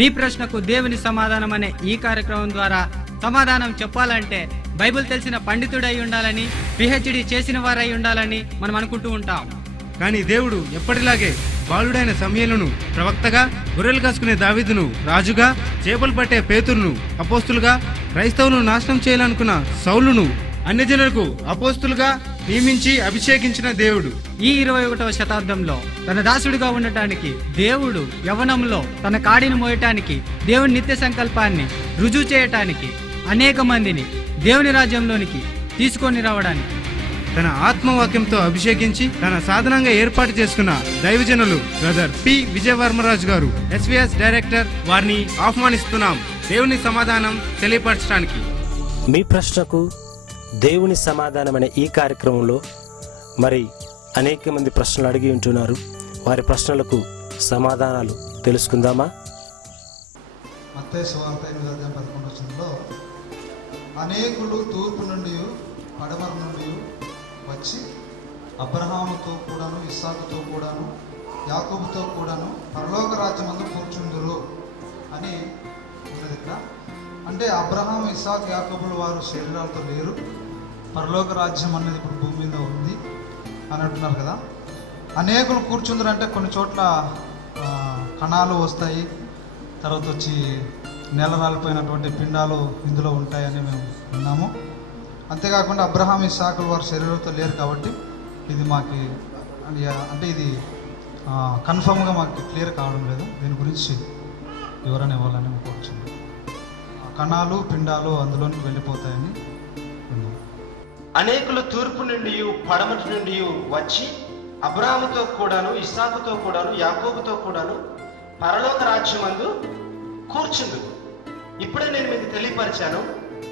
మీ ప్రశ్నకు దేవుని సమాధానం అనే ఈ కార్యక్రమం ద్వారా సమాధానం చెప్పాలంటే బైబిల్ తెలిసిన పండితుడై ఉండాలని, పిహెచ్డి చేసిన వారై ఉండాలని మనం అనుకుంటూ ఉంటాం. కానీ దేవుడు ఎప్పటిలాగే బాలుడైన సమూయేలును ప్రవక్తగా, గొర్రెలు కాసుకునే దావీదును రాజుగా, చేపలు పట్టే పేతురును అపోస్తులుగా, క్రైస్తవులను నాశనం చేయాలనుకున్న సౌలును అన్యజనులకు అపోస్తులుగా నియమించి అభిషేకించిన దేవుడు ఈ 21వ శతాబ్దంలో తన దాసుడిగా ఉండటానికి, దేవుడు యవ్వనంలో తన కాడిని మోయటానికి, దేవుని నిత్య సంకల్పాన్ని రుజువు చేయటానికి, అనేక మందిని దేవుని రాజ్యంలోనికి తీసుకొని రావడానికి తన ఆత్మవాక్యంతో అభిషేకించి తన సాధనంగా ఏర్పాటు చేసుకున్న దైవజనులు బ్రదర్ పి విజయవర్మరాజు గారు, ఎస్విఎస్ డైరెక్టర్, వారిని ఆహ్వానిస్తున్నాం దేవుని సమాధానం తెలియపరచడానికి. మీ ప్రశ్నకు దేవుని సమాధానం అనే ఈ కార్యక్రమంలో మరి అనేక మంది ప్రశ్నలు అడిగి ఉంటున్నారు. వారి ప్రశ్నలకు సమాధానాలు తెలుసుకుందామా? మత్తయి సువార్త 8:11 అనేకులు తూర్పు నుండి పడమర నుండి వచ్చి అబ్రహాముతో కూడాను, ఇస్సాకుతో కూడాను, యాకోబుతో కూడాను పరలోక రాజ్యమందు కూర్చుందురు అని ఉన్నది ఇక్కడ. అంటే అబ్రహాం, ఇస్సాకు, యాకోబులు వారు శరీరాలతో లేరు, పరలోక రాజ్యం అనేది ఇప్పుడు భూమి మీద ఉంది అని అంటున్నారు కదా. అనేకులు కూర్చుందరు అంటే కొన్ని చోట్ల కణాలు వస్తాయి, తర్వాత వచ్చి నేల రాలిపోయినటువంటి పిండాలు ఇందులో ఉంటాయని మేము విన్నాము. అంతేకాకుండా అబ్రహాం, ఇస్సాకులు వారు శరీరంతో లేరు కాబట్టి ఇది మాకు అంటే ఇది కన్ఫర్మ్గా మాకు క్లియర్ కావడం లేదు. దీని గురించి వివరణ ఇవ్వాలని మేము కోరుచున్నాం. కణాలు, పిండాలు అందులోనికి వెళ్ళిపోతాయని విన్నాం. అనేకులు తూర్పు నుండి పడమటి నుండి వచ్చి అబ్రాహాముతో కూడాను, ఇస్సాకుతో కూడాను, యాకోబుతో కూడాను పరలోక రాజ్యమందు కూర్చుంది. ఇప్పుడే నేను మీకు తెలియపరిచాను,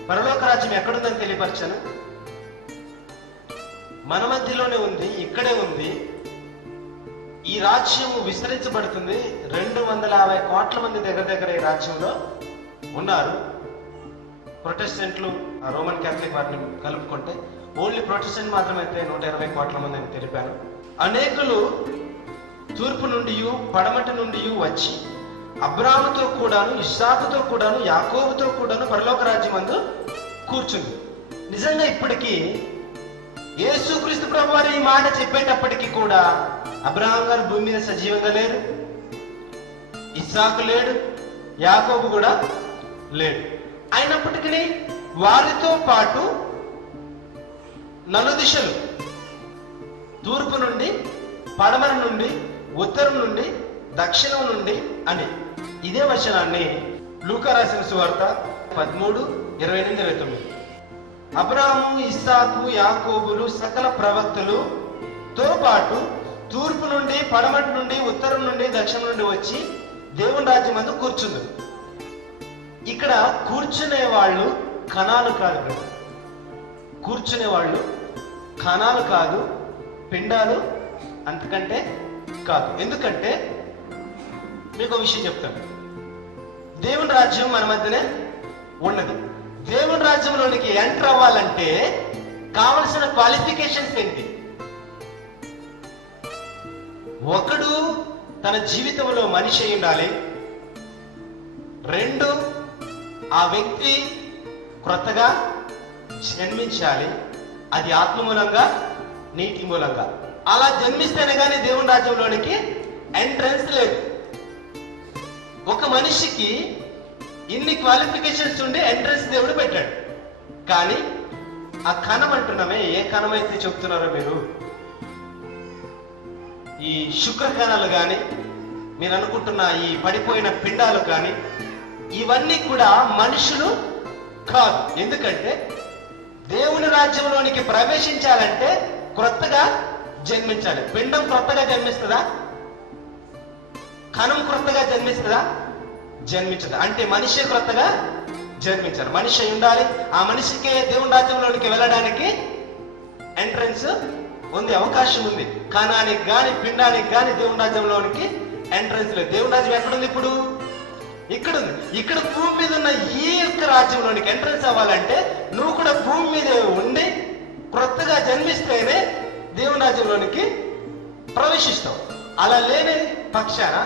పరలోక రాజ్యం ఎక్కడుందని తెలియపరిచాను. మన మధ్యలోనే ఉంది, ఇక్కడే ఉంది. ఈ రాజ్యం విస్తరించబడుతుంది. 250 కోట్ల మంది దగ్గర ఈ రాజ్యంలో ఉన్నారు. ప్రొటెస్టెంట్లు, రోమన్ క్యాథలిక్ వారిని కలుపుకుంటే ఓన్లీ ప్రొటెస్టెంట్ మాత్రమైతే 120 కోట్ల మంది అని తెలిపాను. అనేకులు తూర్పు నుండి పడమటి నుండి వచ్చి అబ్రాహాముతో కూడాను, ఇస్సాకుతో కూడాను, యాకోబుతో కూడాను పరలోక రాజ్యమందు కూర్చుంది. నిజంగా ఇప్పటికీ యేసుక్రీస్తు ప్రభువారు ఈ మాట చెప్పేటప్పటికీ కూడా అబ్రహాం గారు భూమి మీద సజీవంగా లేరు, ఇస్సాకు లేడు, యాకోబు కూడా లేడు. అయినప్పటికీ వారితో పాటు నలుదిశలు, తూర్పు నుండి, పడమర నుండి, ఉత్తరం నుండి, దక్షిణం నుండి అని ఇదే వచనాన్ని లూకా రాసిన సువార్త 13:28-29 అబ్రాహాము, ఇస్సాకు, యాకోబులు సకల ప్రవక్తలుతో పాటు తూర్పు నుండి, పడమటి నుండి, ఉత్తరం నుండి, దక్షిణం నుండి వచ్చి దేవుని రాజ్యమందు కూర్చుంది. ఇక్కడ కూర్చునే వాళ్ళు కణాలు కాదు కదా, కూర్చునే వాళ్ళు కణాలు కాదు, పిండాలు అంతకంటే కాదు. ఎందుకంటే మీకు ఒక విషయం చెప్తాను. దేవుని రాజ్యం మన మధ్యనే ఉన్నది. దేవుని రాజ్యంలోనికి ఎంటర్ అవ్వాలంటే కావలసిన క్వాలిఫికేషన్స్ ఏంటి? ఒకడు తన జీవితంలో మనిషి అయి ఉండాలి. 2 ఆ వ్యక్తి క్రొత్తగా జన్మించాలి. అది ఆత్మ మూలంగా, నీటి మూలంగా. అలా జన్మిస్తేనే కానీ దేవుని రాజ్యంలోనికి ఎంట్రన్స్ లేదు. ఒక మనిషికి ఇన్ని క్వాలిఫికేషన్స్ ఉండి ఎంట్రన్స్ దేవుడు పెట్టాడు. కానీ ఆ కణం అంటున్నామే, ఏ కణం అయితే చెప్తున్నారో మీరు, ఈ శుక్ర కణాలు కానీ, మీరు అనుకుంటున్న ఈ పడిపోయిన పిండాలు కానీ, ఇవన్నీ కూడా మనుషులు కాదు. ఎందుకంటే దేవుని రాజ్యంలోనికి ప్రవేశించాలంటే క్రొత్తగా జన్మించాలి. పిండం క్రొత్తగా జన్మిస్తుందా? కణం క్రొత్తగా జన్మిస్తుందా? జన్మించదు. అంటే మనిషి క్రొత్తగా జన్మించాలి. మనిషి అయి ఉండాలి. ఆ మనిషికే దేవుని రాజ్యంలోనికి వెళ్ళడానికి ఎంట్రన్స్ ఉంది, అవకాశం ఉంది. కణానికి గాని, పిండానికి గాని దేవుని రాజ్యంలోనికి ఎంట్రన్స్ లేదు. దేవుని రాజ్యం ఎక్కడుంది? ఇప్పుడు ఇక్కడ ఉంది. ఇక్కడ భూమి మీద ఉన్న ఈ యొక్క రాజ్యంలోనికి ఎంట్రన్స్ అవ్వాలంటే నువ్వు కూడా భూమి మీద ఉండి క్రొత్తగా జన్మిస్తేనే దేవుని రాజ్యంలోనికి ప్రవేశిస్తావు. అలా లేని పక్షాన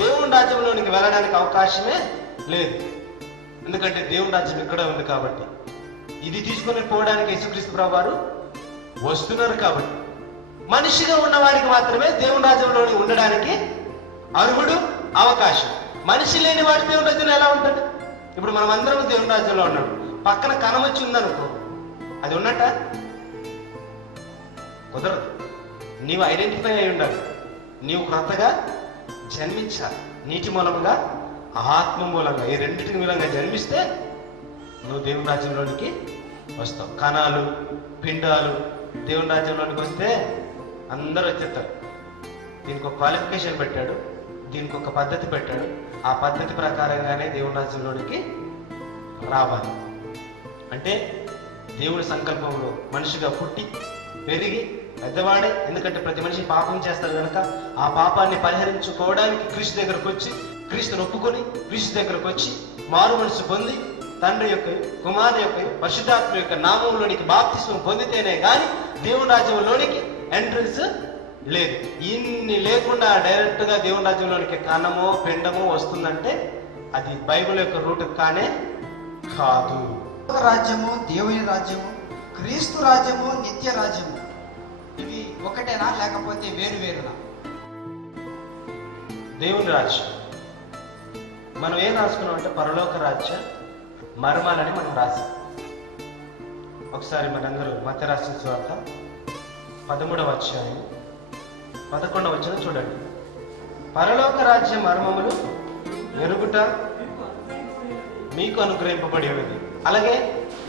దేవుని రాజ్యంలోనికి వెళ్ళడానికి అవకాశమే లేదు. ఎందుకంటే దేవుని రాజ్యం ఇక్కడే ఉంది కాబట్టి. ఇది తీసుకొని పోవడానికి యేసుక్రీస్తు ప్రభువు వారు వస్తున్నారు కాబట్టి. మనిషిగా ఉన్నవాడికి మాత్రమే దేవుని రాజ్యంలోని ఉండడానికి అర్హుడు, అవకాశం. మనిషి లేని వాడు దేవుని రాజ్యంలో ఎలా ఉంటాడు? ఇప్పుడు మనం అందరం దేవుని రాజ్యంలో ఉన్నాడు, పక్కన కనమొచ్చి ఉందనుకో, అది ఉన్నట్ట? కుదరదు. నీవు ఐడెంటిఫై అయి ఉండాలి, నీవు క్రొత్తగా జన్మించాలి. నీటి మూలంగా, ఆత్మ మూలంగా, ఈ రెండింటి మూలంగా జన్మిస్తే నువ్వు దేవుని రాజ్యంలోనికి వస్తావు. కణాలు, పిండాలు దేవుని రాజ్యంలోనికి వస్తే అందరూ వచ్చేస్తారు. దీనికి ఒక క్వాలిఫికేషన్ పెట్టాడు, దీనికి ఒక పద్ధతి పెట్టాడు. ఆ పద్ధతి ప్రకారంగానే దేవుని రాజ్యంలోనికి రావాలి. అంటే దేవుని సంకల్పంలో మనిషిగా పుట్టి పెరిగి పెద్దవాడే. ఎందుకంటే ప్రతి మనిషి పాపం చేస్తారు కనుక ఆ పాపాన్ని పరిహరించుకోవడానికి క్రీస్తు దగ్గరకు వచ్చి, క్రీస్తుని ఒప్పుకొని క్రీస్తు దగ్గరకు వచ్చి మారు మనసు పొంది తండ్రి యొక్క, కుమారుని యొక్క, పరిశుద్ధాత్మ యొక్క నామంలోనికి బాప్తిస్మం పొందితేనే కానీ దేవుని రాజ్యంలోనికి ఎంట్రన్స్ లేదు. ఇన్ని లేకుండా డైరెక్ట్ గా దేవుని రాజ్యంలోనికి కన్నమో పిండమో వస్తుందంటే అది బైబిల్ యొక్క రూట్ కానే కాదు. రాజ్యము దేవుని రాజ్యము, క్రీస్తు రాజ్యము నిత్య రాజ్యము, ఇవి ఒకటేనా లేకపోతే వేరు వేరునా? దేవుని రాజ్యం మనం ఏం రాసుకున్నాం అంటే పరలోక రాజ్య మర్మాలని మనం రాసాం. ఒకసారి మనందరూ మత్తయి రాసిన సువార్త 13వ అధ్యాయం 11వ వచనం చూడండి. పరలోక రాజ్య మర్మములు ఎరుగుట మీకు అనుగ్రహింపబడి ఉన్నది. అలాగే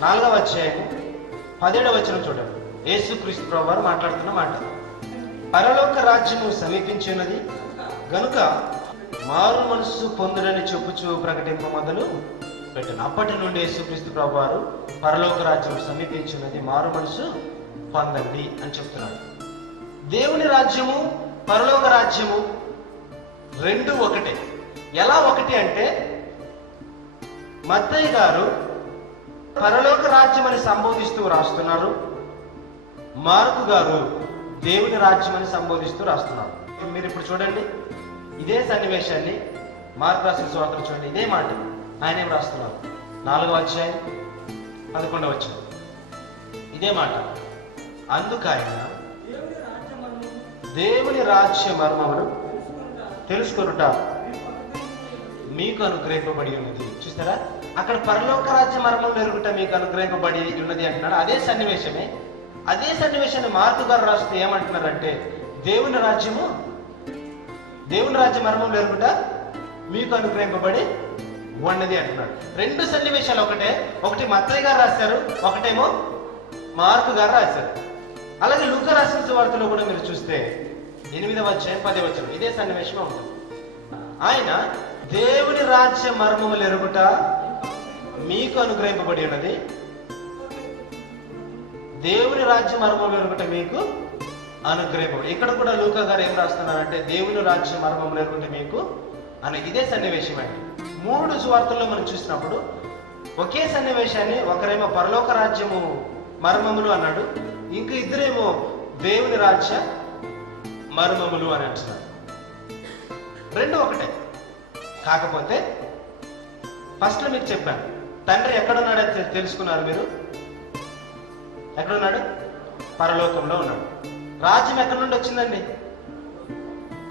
4వ అధ్యాయం 17వ వచనం చూడండి. యేసుక్రీస్తు ప్రభువు వారు మాట్లాడుతున్న మాట, పరలోక రాజ్యము సమీపించి ఉన్నది గనుక మారు మనస్సు పొందుడని చెప్పుచూ ప్రకటింప మొదలు పెట్టాను. అప్పటి నుండి యేసుక్రీస్తు ప్రభువు వారు పరలోక రాజ్యం సమీపించి ఉన్నది, మారు మనస్సు పొందండి అని చెప్తున్నాడు. దేవుని రాజ్యము పరలోక రాజ్యము రెండు ఒకటే. ఎలా ఒకటి అంటే, మత్తయి గారు పరలోక రాజ్యం అని సంబోధిస్తూ రాస్తున్నారు, మార్కు గారు దేవుని రాజ్యం అని సంబోధిస్తూ రాస్తున్నారు. మీరు ఇప్పుడు చూడండి, ఇదే సన్నివేశాన్ని మార్కు రాసిన సువార్తలో చూడండి, ఇదే మాట ఆయన ఏం రాస్తున్నారు. 4వ అధ్యాయం 11వ వచనం ఇదే మాట. అందుకు ఆయన దేవుని రాజ్య మర్మమును తెలుసుకొనుట మీకు అనుగ్రహింపబడి ఉన్నది. చూస్తారా, అక్కడ పరలోక రాజ్య మర్మం ఎరుగుట మీకు అనుగ్రహింపబడి ఉన్నది అంటున్నాడు. అదే సన్నివేశాన్ని మార్కు గారు రాస్తే ఏమంటున్నారంటే, దేవుని రాజ్య మర్మం ఎరుగుట మీకు అనుగ్రహింపబడి ఉన్నది అంటున్నాడు. రెండు సన్నివేశాలు ఒకటే. ఒకటి మత్తయి గారు రాశారు, ఒకటేమో మార్కు గారు రాశారు. అలాగే లూకా రాసిన సువార్తలో కూడా మీరు చూస్తే 8వ అధ్యాయం 10వ వచనం ఇదే సన్నివేశం ఉంటుంది. ఆయన దేవుని రాజ్య మర్మములు ఎరుగుట మీకు అనుగ్రహింపబడి ఉన్నది, దేవుని రాజ్య మర్మములు ఎరుగుట మీకు అనుగ్రహింపబడి. ఇక్కడ కూడా లూకా గారు ఏం రాస్తున్నారంటే, దేవుని రాజ్య మర్మములు ఎరుగుట మీకు అని ఇదే సన్నివేశం అండి. 3 సువార్తల్లో మనం చూసినప్పుడు ఒకే సన్నివేశాన్ని ఒకరేమో పరలోక రాజ్యము మర్మములు అన్నాడు, ఇంకా ఇద్దరేమో దేవుని రాజ్య మర్మములు అని అంటున్నారు. రెండు ఒకటే. కాకపోతే ఫస్ట్ లో మీకు చెప్పాను, తండ్రి ఎక్కడున్నాడో తెలుసుకున్నారు మీరు. ఎక్కడున్నాడు? పరలోకంలో ఉన్నాడు. రాజ్యం ఎక్కడి నుండి వచ్చిందండి?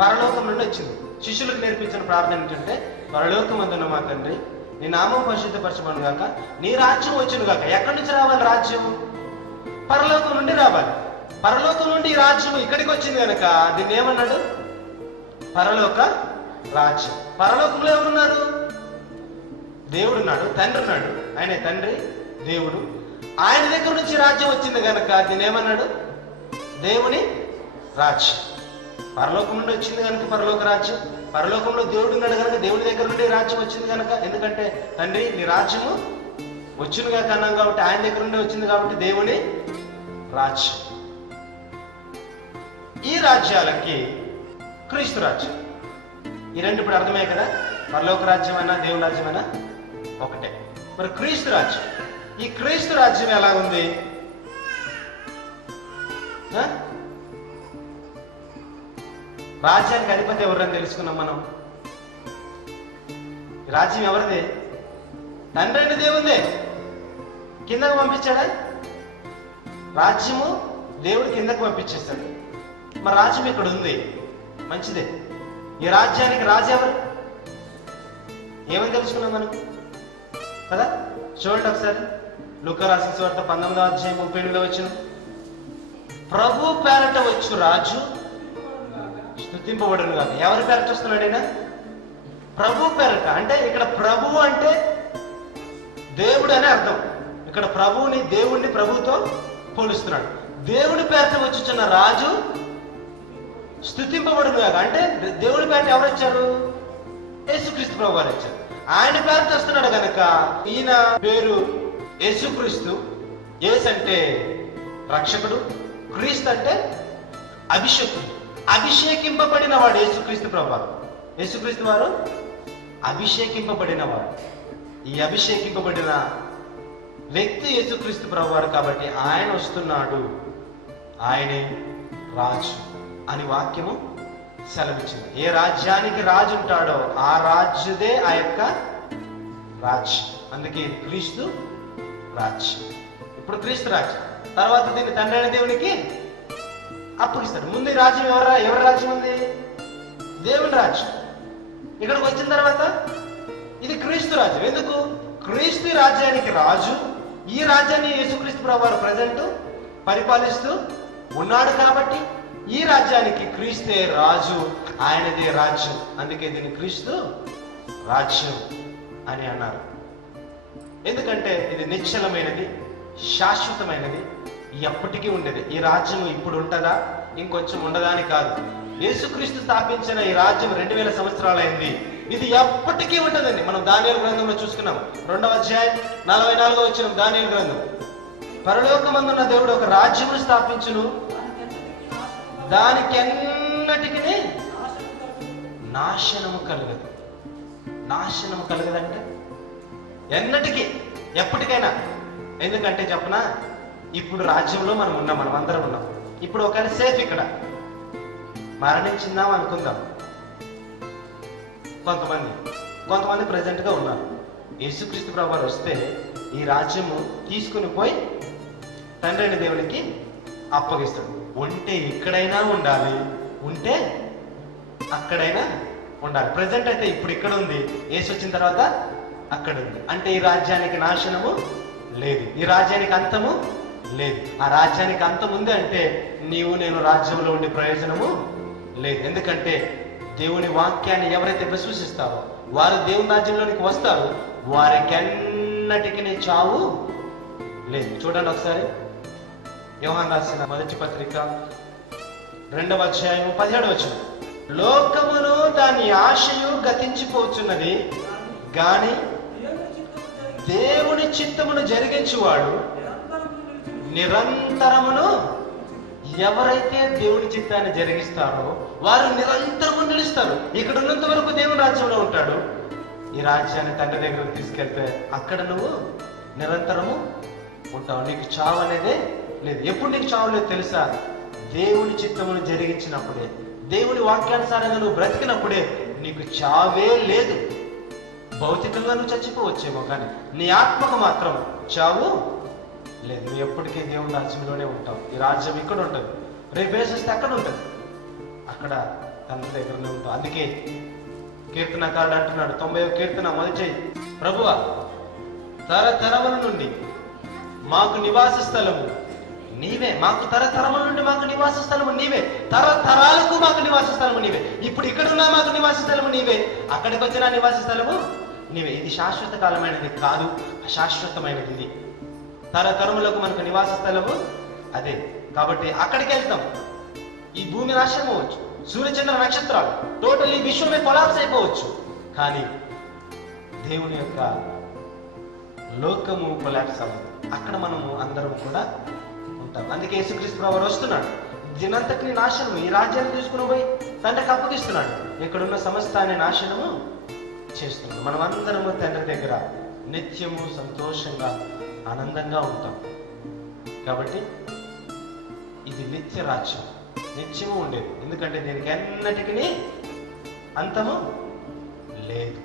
పరలోకం నుండి వచ్చింది. శిష్యులకు నేర్పించిన ప్రార్థన ఏంటంటే, పరలోకమందున్న మా తండ్రి, నీ నామం పరిశుద్ధపరచబడును గాక, నీ రాజ్యం వచ్చును గాక. ఎక్కడి నుంచి రావాలి రాజ్యం? పరలోకం నుండి రావాలి. పరలోకం నుండి ఈ రాజ్యం ఇక్కడికి వచ్చింది కనుక దీన్ని ఏమన్నాడు? పరలోక రాజ్యం. పరలోకంలో ఎవరున్నారు? దేవుడు ఉన్నాడు, తండ్రి ఉన్నాడు. ఆయనే తండ్రి, దేవుడు. ఆయన దగ్గర నుంచి రాజ్యం వచ్చింది కనుక దీన్ని ఏమన్నాడు? దేవుని రాజ్యం. పరలోకం నుండి వచ్చింది కనుక పరలోక రాజ్యం. పరలోకంలో దేవుడు ఉన్నాడు కనుక దేవుని దగ్గర నుండి రాజ్యం వచ్చింది కనుక, ఎందుకంటే తండ్రి నీ రాజ్యము వచ్చునుగా కన్నాం కాబట్టి ఆయన దగ్గర నుండి వచ్చింది కాబట్టి దేవుని రాజ్యం. ఈ రాజ్యాలకి క్రీస్తు రాజ్యం. ఈ రెండు ఇప్పుడు అర్థమే కదా, పరలోక రాజ్యమైనా దేవుని రాజ్యమైనా ఒకటే. మరి క్రీస్తు రాజ్యం, ఈ క్రీస్తు రాజ్యం ఎలా ఉంది? రాజ్యానికి అధిపతి ఎవరని తెలుసుకున్నాం మనం. రాజ్యం ఎవరిదే? తండ్రి అయిన దేవుందే. కిందకు పంపించాడా? రాజ్యము దేవుడు కిందకు పంపించేస్తాడు. మరి రాజ్యం ఇక్కడ ఉంది, మంచిదే. ఈ రాజ్యానికి రాజు ఎవరు? ఏమని తెలుసుకున్నాం మనం కదా? చూడండి ఒకసారి లూకా రాసిన సువార్త 19వ అధ్యాయం 38వ వచనం. ప్రభు పేరట వచ్చు రాజు స్తుతింపబడును గాక. ఎవరి పేరట వస్తున్నాడు ఆయన? ప్రభు పేరట. అంటే ఇక్కడ ప్రభు అంటే దేవుడు అనే అర్థం. ఇక్కడ ప్రభువుని దేవుణ్ణి ప్రభువుతో పోలుస్తున్నాడు. దేవుడి పేరట వచ్చుచున్న రాజు స్తుతింపబడును గాక. అంటే దేవుడి పేరట ఎవరు వచ్చారు? యేసుక్రీస్తు ప్రభు వారు వచ్చారు. ఆయన పేరట వస్తున్నాడు కనుక ఈయన పేరు యేసుక్రీస్తు. యేసు అంటే రక్షకుడు, క్రీస్తు అంటే అభిషేకుడు. అభిషేకింపబడిన వాడు యేసుక్రీస్తు ప్రభు. యేసుక్రీస్తు వారు అభిషేకింపబడిన వాడు. ఈ అభిషేకింపబడిన వ్యక్తి యేసుక్రీస్తు ప్రభు వారు. కాబట్టి ఆయన వస్తున్నాడు, ఆయనే రాజు అని వాక్యము సెలవిచ్చింది. ఏ రాజ్యానికి రాజు ఉంటాడో ఆ రాజుదే ఆ యొక్క రాజ్యం. అందుకే క్రీస్తు రాజ్యం. ఇప్పుడు క్రీస్తు రాజ్యం, తర్వాత దీన్ని తండ్రి అయిన దేవునికి అప్పగిస్తాడు. ముందు ఈ రాజ్యం ఎవరి రాజ్యం ఉంది? దేవుని రాజ్యం. ఇక్కడికి వచ్చిన తర్వాత ఇది క్రీస్తు రాజ్యం. ఎందుకు? క్రీస్తు రాజ్యానికి రాజు. ఈ రాజ్యాన్ని యేసుక్రీస్తు ప్రభు వారు ప్రజెంట్ పరిపాలిస్తూ ఉన్నాడు. కాబట్టి ఈ రాజ్యానికి క్రీస్తే రాజు, ఆయనదే రాజ్యం. అందుకే దీన్ని క్రీస్తు రాజ్యం అని అన్నారు. ఎందుకంటే ఇది నిశ్చలమైనది, శాశ్వతమైనది, ఎప్పటికీ ఉండేది. ఈ రాజ్యం ఇప్పుడు ఉంటుందా, ఇంకొంచెం ఉండదా అని కాదు. యేసుక్రీస్తు స్థాపించిన ఈ రాజ్యం 2000 సంవత్సరాలైంది. ఇది ఎప్పటికీ ఉంటుందండి. మనం దానియేలు గ్రంథంలో చూసుకున్నాం. 2వ అధ్యాయం 44వ వచనం దానియేలు గ్రంథం. పరలోకమందున్న దేవుడు ఒక రాజ్యమును స్థాపించును, దానికి ఎన్నటికి నాశనము కలగదు. నాశనము కలగదంటే ఎన్నటికీ, ఎప్పటికైనా. ఎందుకంటే చెప్పనా, ఇప్పుడు రాజ్యంలో మనం ఉన్నాం, మనం అందరం ఉన్నాం. ఇప్పుడు ఒకవేళ సేఫ్, ఇక్కడ మరణించిందాం అనుకుందాం. కొంతమంది ప్రజెంట్ గా ఉన్నారు. యేసుక్రీస్తు ప్రభు వారు వస్తే ఈ రాజ్యము తీసుకుని పోయి తండ్రి అయిన దేవునికి అప్పగిస్తాడు. ఉంటే ఇక్కడైనా ఉండాలి, ఉంటే అక్కడైనా ఉండాలి. ప్రజెంట్ అయితే ఇప్పుడు ఇక్కడ ఉంది, యేసు వచ్చిన తర్వాత అక్కడ ఉంది. అంటే ఈ రాజ్యానికి నాశనము లేదు, ఈ రాజ్యానికి అంతము లేదు. ఆ రాజ్యానికి అంతం ఉంది అంటే నీవు నేను రాజ్యంలో ఉండే ప్రయోజనము లేదు. ఎందుకంటే దేవుని వాక్యాన్ని ఎవరైతే విశ్వసిస్తారో వారు దేవుని రాజ్యంలోనికి వస్తారు. వారికి ఎన్నటికి చావు లేదు. చూడండి ఒకసారి యోహాను రాసిన మొదటి పత్రిక 2వ అధ్యాయం 17వ వచనం. లోకమును దాని ఆశయు గతించిపోతున్నది, గాని దేవుని చిత్తమును జరిగించువాడు నిరంతరమును. ఎవరైతే దేవుని చిత్తాన్ని జరిగిస్తారో వారు నిరంతరము నిలుస్తారు. ఇక్కడ ఉన్నంత వరకు దేవుని రాజ్యంలో ఉంటాడు. ఈ రాజ్యాన్ని తండ్రి దగ్గరకు తీసుకెళ్తే అక్కడ నువ్వు నిరంతరము ఉంటావు. నీకు చావు అనేదే లేదు. ఎప్పుడు నీకు చావు లేదు తెలుసా? దేవుని చిత్తమును జరిగించినప్పుడే, దేవుని వాక్యానుసారంగా నువ్వు బ్రతికినప్పుడే నీకు చావే లేదు. భౌతికంగా నువ్వు చచ్చిపోవచ్చేమో, కానీ నీ ఆత్మకు మాత్రం చావు లేదు. నువ్వు ఎప్పటికీ దేవుని రాజ్యంలోనే ఉంటావు. ఈ రాజ్యం ఇక్కడ ఉంటుంది, రేపు వేసేస్తే అక్కడ ఉంటుంది, అక్కడ తండ్రి దగ్గరనే ఉంటావు. అందుకే కీర్తనకారుడు అంటున్నాడు 90వ కీర్తన మొదటి, ప్రభువా తరతరముల నుండి మాకు నివాస స్థలము నీవే. మాకు తరతరముల నుండి మాకు నివాస స్థలము నీవే, తరతరాలకు మాకు నివాస స్థలము నీవే. ఇప్పుడు ఇక్కడున్నా మాకు నివాస స్థలము నీవే, అక్కడికి వచ్చిన నివాస స్థలము నీవే. ఇది శాశ్వత కాలమైనది కాదు, అశాశ్వతమైనది. ఇది తరతరములకు మనకు నివాస స్థలము అదే. కాబట్టి అక్కడికి వెళ్తాం. ఈ భూమి నాశనం అవ్వచ్చు, సూర్యచంద్ర నక్షత్రాలు టోటల్ ఈ విశ్వమే కొలాప్స్ అయిపోవచ్చు, కానీ దేవుని యొక్క లోకము కొలాప్స్ అవ్వదు. అక్కడ మనము అందరం కూడా ఉంటాం. అందుకే యేసుక్రీస్తు ప్రభువు వస్తున్నాడు. దినంతటిని నాశనం, ఈ రాజ్యాన్ని తీసుకుని పోయి తండ్రికి అప్పగిస్తున్నాడు. ఇక్కడున్న సమస్తాన్ని నాశనము చేస్తున్నాడు. మనం అందరము తండ్రి దగ్గర నిత్యము సంతోషంగా ఆనందంగా ఉంటాం. కాబట్టి ఇది నిత్య రాజ్యం, నిత్యము ఉండేది. ఎందుకంటే దీనికి ఎన్నటికీ అంతము లేదు.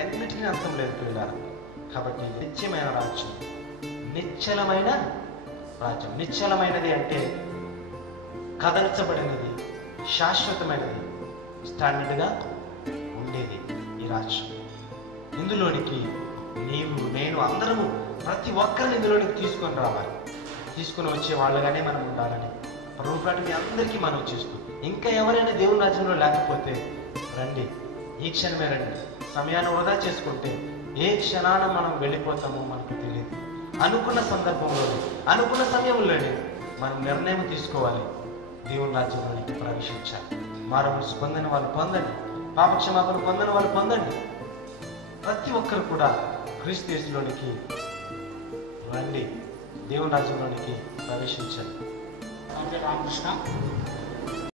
ఎన్నిటికీ అంతం లేదు పిల్లలు. కాబట్టి నిత్యమైన రాజ్యం, నిశ్చలమైన రాజ్యం. నిశ్చలమైనది అంటే కదల్చబడినది, శాశ్వతమైనది, స్టాండర్డ్గా ఉండేది ఈ రాజ్యం. ఇందులోనికి నీవు, నేను, అందరము, ప్రతి ఒక్కరిని ఇందులోనికి తీసుకొని రావాలి. తీసుకుని వచ్చే వాళ్ళగానే మనం ఉండాలని ప్రభుత్వాన్ని మీ అందరికీ మనం చేస్తూ, ఇంకా ఎవరైనా దేవుని రాజ్యంలో లేకపోతే రండి, ఈ క్షణమే రండి. సమయాన్ని వృధా చేసుకుంటే ఏ క్షణాన మనం వెళ్ళిపోతామో మనకు తెలియదు. అనుకున్న సందర్భంలోనే, అనుకున్న సమయంలోనే మనం నిర్ణయం తీసుకోవాలి. దేవుని రాజ్యంలోనికి ప్రవేశించాలి. మారమనసు పొందని వాళ్ళు పొందండి, పాపక్షమాపణ పొందని వాళ్ళు పొందండి. ప్రతి ఒక్కరు కూడా క్రీస్తు యేసులోనికి రండి, దేవుని రాజ్యంలోనికి ప్రవేశించండి. రామకృష్ణ